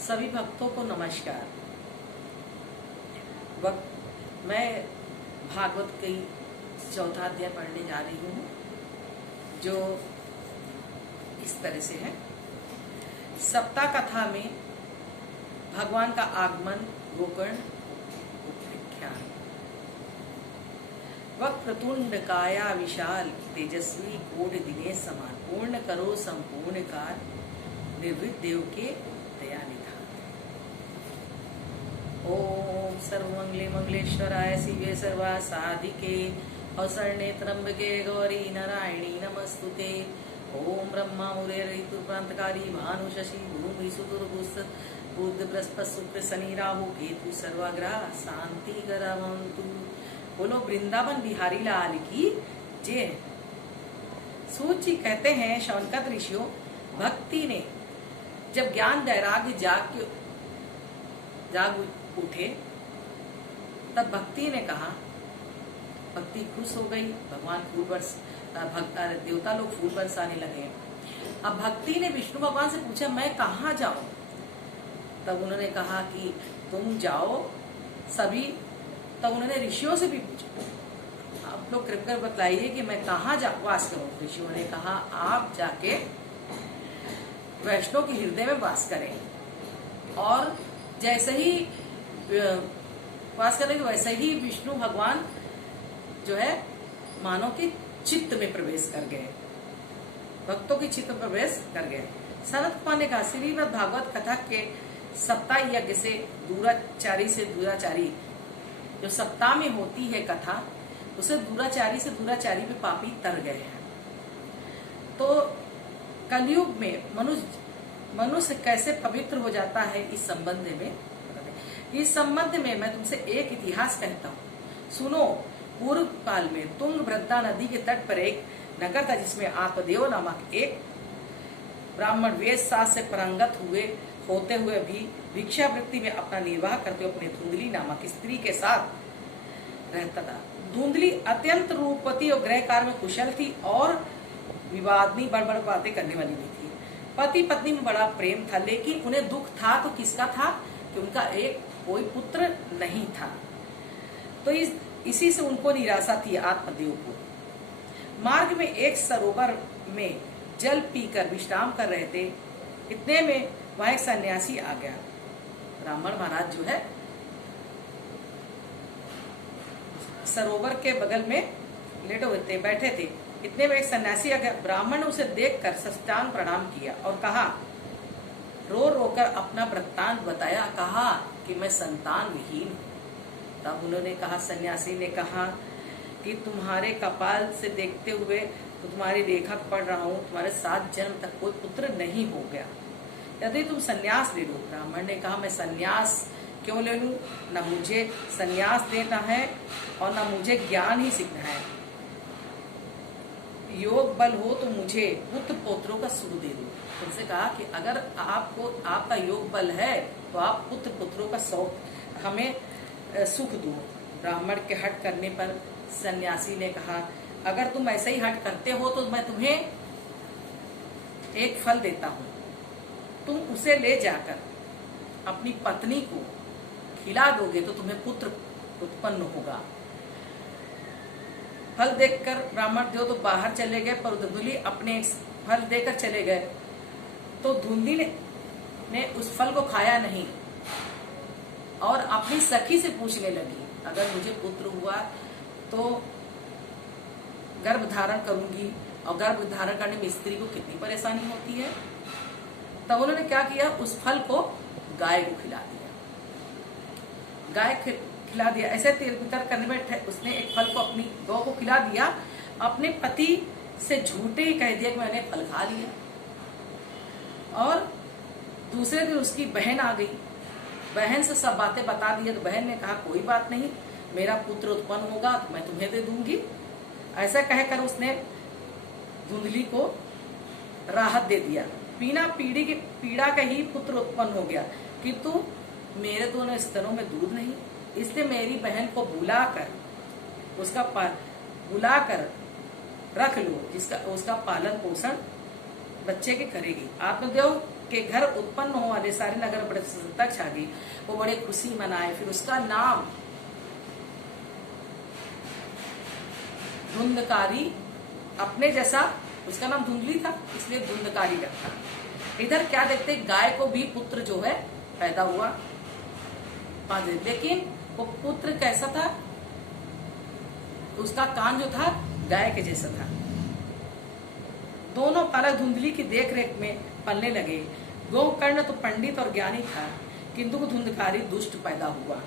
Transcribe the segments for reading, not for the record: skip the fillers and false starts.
सभी भक्तों को नमस्कार। वक्त मैं भागवत की चौथा अध्याय पढ़ने जा रही हूँ, जो इस तरह से है। सप्ताह कथा में भगवान का आगमन, गोकर्ण उपाख्यान। वक्रतुंड काया विशाल, तेजस्वी कोटि दिने समान, पूर्ण करो संपूर्ण कार, निर्विघ्न देव के दया निधान। ओम सर्वमंगले मंगलेश्वराय शिवे सर्वा साधिके, अवसरणे त्र्यंबके गौरी नारायणी नमस्तुते। ओम ब्रह्मा मुरे ऋतुप्रांतकारी, भानु शशि भूमि सुदुर्गुस, बुध बृहस्पति शुक्र शनि राहु केतु सर्वग्रह शांति करवन्तु। बोलो वृंदावन बिहारी लाल की जय। सूत जी कहते हैं, शौनकादिक ऋषियों, भक्ति ने जब ज्ञान वैराग्य जाग उठे, तब भक्ति ने कहा, भक्ति खुश हो गई, भगवान फूल बरस, देवता लोग फूल बरसाने लगे। अब भक्ति ने विष्णु भगवान से पूछा, मैं कहाँ जाऊं? तब उन्होंने कहा कि तुम जाओ सभी। तब उन्होंने ऋषियों से भी पूछा, आप लोग कृपया बतलाइए कि मैं कहाँ वास करूं? ऋषियों ने कहा, आप जाके वैष्णव के हृदय में वास करें, और जैसे ही वास करेंगे वैसे ही विष्णु भगवान जो है मानव के चित्त में प्रवेश कर गए, भक्तों के चित्त में प्रवेश कर गए। सनत कुमार ने कहा, श्रीमद् भागवत कथा के सप्ताह यज्ञ से दुराचारी जो सप्ताह में होती है कथा, उसे दुराचारी पे पापी तर गए हैं। तो कलयुग में मनुष्य कैसे पवित्र हो जाता है, इस संबंध में मैं तुमसे एक इतिहास कहता हूँ, सुनो। पूर्व काल में तुंगभद्रा नदी के तट पर एक नगर था, जिसमें आत्मदेव नामक एक ब्राह्मण वेद शास्त्र से पारंगत होते हुए भी भिक्षावृत्ति में अपना निर्वाह करते हुए अपने धुंधली नामक स्त्री के साथ रहता था। धुंधली अत्यंत रूपवती और गृह कार्य में कुशल थी और विवादनी बड़ बातें करने वाली भी थी। पति पत्नी में बड़ा प्रेम था, लेकिन उन्हें दुख था तो किसका था कि उनका कोई पुत्र नहीं था। तो इसी से उनको निराशा थी आत्मदेव को। मार्ग में एक सरोवर में जल पीकर विश्राम कर रहे थे, इतने में वहां एक सन्यासी आ गया। ब्राह्मण महाराज जो है सरोवर के बगल में बैठे थे, इतने में एक सन्यासी आ गया। ब्राह्मण ने उसे देखकर साष्टांग प्रणाम किया और कहा, रो कर अपना वृत्तांत बताया, कहा कि मैं संतान विहीन हूँ। तब उन्होंने कहा, सन्यासी ने कहा कि तुम्हारे कपाल से देखते हुए तो तुम्हारी रेखा पढ़ रहा हूँ, तुम्हारे 7 जन्म तक कोई पुत्र नहीं हो गया, यदि तुम सन्यास ले लो। ब्राह्मण ने कहा, मैं सन्यास क्यों ले लूं? न मुझे सन्यास देना है और न मुझे ज्ञान ही सीखना है। योग बल हो तो मुझे पुत्र पौत्रों का सुख दे दो। उनसे कहा कि अगर आपका योग बल है तो आप पुत्र पुत्रों का हमें सुख दो। ब्राह्मण के हट करने पर सन्यासी ने कहा, अगर तुम ऐसे ही हट करते हो तो मैं तुम्हें एक फल देता हूँ, तुम उसे ले जाकर अपनी पत्नी को खिला दोगे तो तुम्हें पुत्र उत्पन्न होगा। फल देखकर ब्राह्मण जो तो बाहर चले गए, पर धुंधली अपने फल देकर चले गए। तो धुंधली ने उस फल को खाया नहीं और अपनी सखी से पूछने लगी, अगर मुझे पुत्र हुआ तो गर्भ धारण करूंगी, और गर्भ धारण करने में स्त्री को कितनी परेशानी होती है। तब उन्होंने क्या किया, उस फल को गाय को खिला दिया। ऐसे तितर करने में उसने एक फल को अपनी गौ को खिला दिया, अपने पति से झूठे ही कह दिया कि मैंने फल खा लिया। और दूसरे दिन उसकी बहन आ गई, बहन से सब बातें बता दी। तो बहन ने कहा, कोई बात नहीं, मेरा पुत्र उत्पन्न होगा तो मैं तुम्हें दे दूंगी। ऐसा कहकर उसने धुंधली को राहत दे दिया। पीड़ा का ही पुत्र उत्पन्न हो गया, किंतु मेरे दोनों स्तनों में दूध नहीं, इसलिए मेरी बहन को बुलाकर रख लो, उसका पालन पोषण बच्चे के करेगी। आत्मदेव के घर उत्पन्न हो वाले सारे नगर बड़े तक छा गई, वो बड़े खुशी मनाए। फिर उसका नाम धुंधकारी, अपने जैसा उसका नाम धुंधली था इसलिए धुंधकारी रखा। इधर क्या देखते, गाय को भी पुत्र जो है पैदा हुआ, लेकिन वो पुत्र कैसा था, उसका कान जो था गाय के जैसा था। दोनों बालक धुंधली की देखरेख में पलने लगे। गोकर्ण तो पंडित और ज्ञानी था, किंतु धुंधकारी दुष्ट पैदा हुआ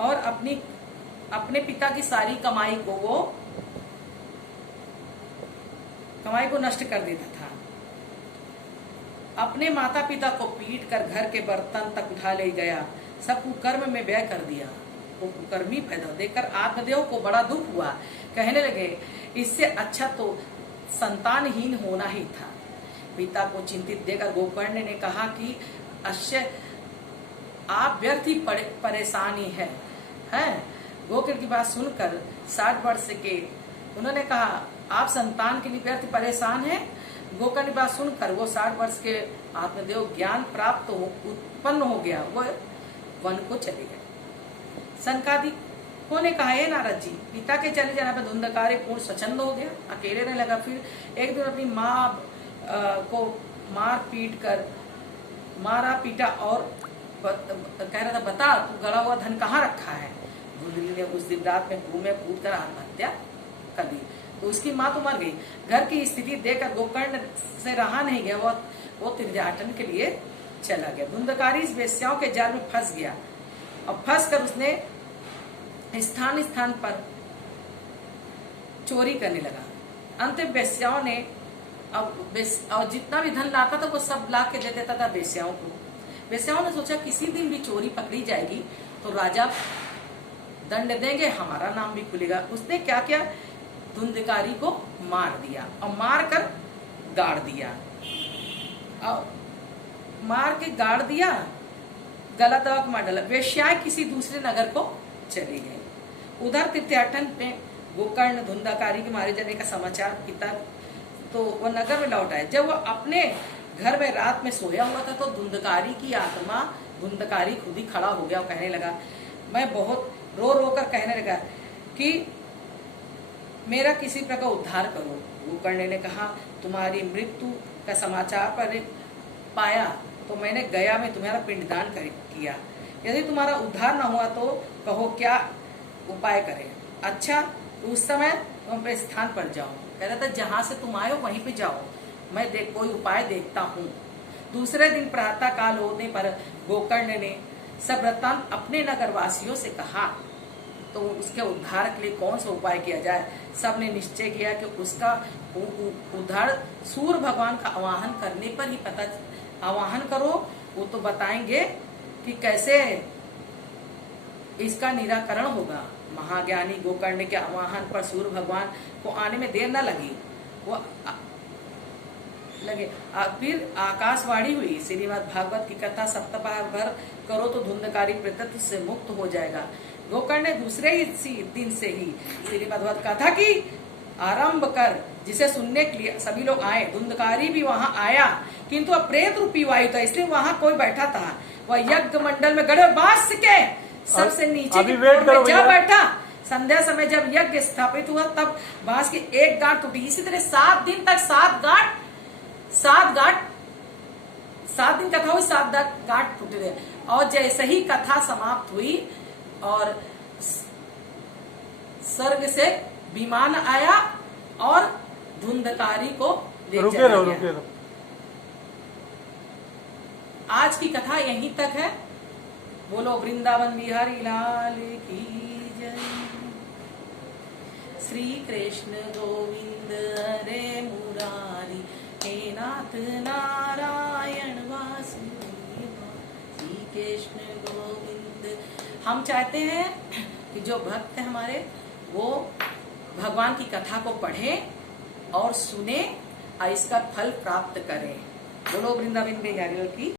और अपने पिता की सारी कमाई को नष्ट कर देता था। अपने माता पिता को पीट कर घर के बर्तन तक उठा ले गया, सब कुकर्म में व्यय कर दिया। वो कुकर्मी पैदा देखकर आत्मदेव को बड़ा दुख हुआ। कहने लगे, इससे अच्छा तो संतानहीन होना ही था। पिता को चिंतित देखकर गोकर्ण ने कहा कि अश्य आप व्यर्थ ही परेशानी है। गोकर्ण की बात सुनकर 60 वर्ष के उन्होंने कहा, आप संतान के लिए व्यर्थ परेशान हैं। गोकर्ण की बात सुनकर वो 60 वर्ष के आत्मदेव ज्ञान प्राप्त उत्पन्न हो गया, वो वन को चले गए। सनकादिकों ने कहा, नारद जी, पिता के चले जाने पर धुंधकारी पूर्ण स्वच्छंद हो गया, अकेले रहने लगा। फिर एक दिन अपनी माँ को मारा पीटा और कह रहा था, बता तू गड़ा हुआ धन कहाँ रखा है। धुंधली ने उस दिन रात में कुएं में कूद कर आत्महत्या कर दी, तो उसकी माँ तो मर गई। घर की स्थिति देखकर गोकर्ण से रहा नहीं गया, वो तीर्थयाटन के लिए चला गया। धुंधकारी इस वेश्याओं के जाल में फंस गया और फंस कर उसने स्थान स्थान पर चोरी करने लगा। अंत में वेश्याओं ने और जितना भी धन लाता था वो सब ला के दे देता था वेश्याओं को। वेश्याओं ने सोचा किसी दिन भी चोरी पकड़ी जाएगी तो राजा दंड देंगे, हमारा नाम भी खुलेगा। उसने क्या किया, धुंधकारी को मार दिया और मार कर गाड़ दिया, और मार के गाड़ दिया, गला दबा के मार डाला। वेश्याएं किसी दूसरे नगर को चली गई। उधर तीर्थयाटन में गोकर्ण धुंधकारी के मारे जाने का समाचार पिता तो वो नगर में लौट आए। जब वो अपने घर में रात में सोया हुआ था तो धुंधकारी की आत्मा, धुंधकारी खुद ही खड़ा हो गया और कहने लगा, मैं बहुत रो रो कर कहने लगा कि मेरा किसी प्रकार उद्धार करो। गोकर्ण ने कहा, तुम्हारी मृत्यु का समाचार पाया तो मैंने गया में तुम्हारा पिंडदान किया। यदि तुम्हारा उद्धार न हुआ तो कहो क्या उपाय करें। अच्छा, उस समय तुम अपने स्थान पर जाओ। कह रहा था, जहां से तुम आए हो वहीं पे जाओ, मैं कोई उपाय देखता हूँ। दूसरे दिन प्रातः काल होने पर गोकर्ण ने सब वृत्तांत अपने नगरवासियों से कहा, तो उसके उद्धार के लिए कौन सा उपाय किया जाए। सबने निश्चय किया कि उसका उद्धार सूर्य भगवान का आवाहन करने पर ही आवाहन करो, वो तो बताएंगे कि कैसे इसका निराकरण होगा। महाज्ञानी गोकर्ण के आवाहन पर सूर्य भगवान को आने में देर न लगी, वो लगे। फिर आकाशवाणी हुई, श्रीमद् भागवत की कथा सप्ताह भर करो तो धुंधकारी प्रतत्व से मुक्त हो जाएगा। गोकर्ण ने दूसरे ही दिन से ही श्रीमद् भागवत कथा की आरंभ कर जिसे सुनने के लिए सभी लोग आए। धुंधकारी भी वहां आया, किंतु वह प्रेत रूपी वायु था, इसलिए वहां कोई बैठा था। वह यज्ञ मंडल में गड़े बांस के सबसे नीचे की कोण में जा बैठा। संध्या समय जब यज्ञ स्थापित हुआ तब बांस की एक गांठ टूटी। इसी तरह 7 दिन तक 7 दिन कथा हुई, 7 गांठ टूटे रहे। और जैसे ही कथा समाप्त हुई और स्वर्ग से विमान आया और धुंधकारी को ले चला गया। आज की कथा यहीं तक है। बोलो वृंदावन बिहारी लाल की जय। श्री कृष्ण गोविंद हरे मुरारी, हे नाथ नारायण वासुदेव। श्री कृष्ण गोविंद। हम चाहते हैं कि जो भक्त है हमारे वो भगवान की कथा को पढ़ें और सुने और इसका फल प्राप्त करें। बोलो वृंदावन बिहारी की।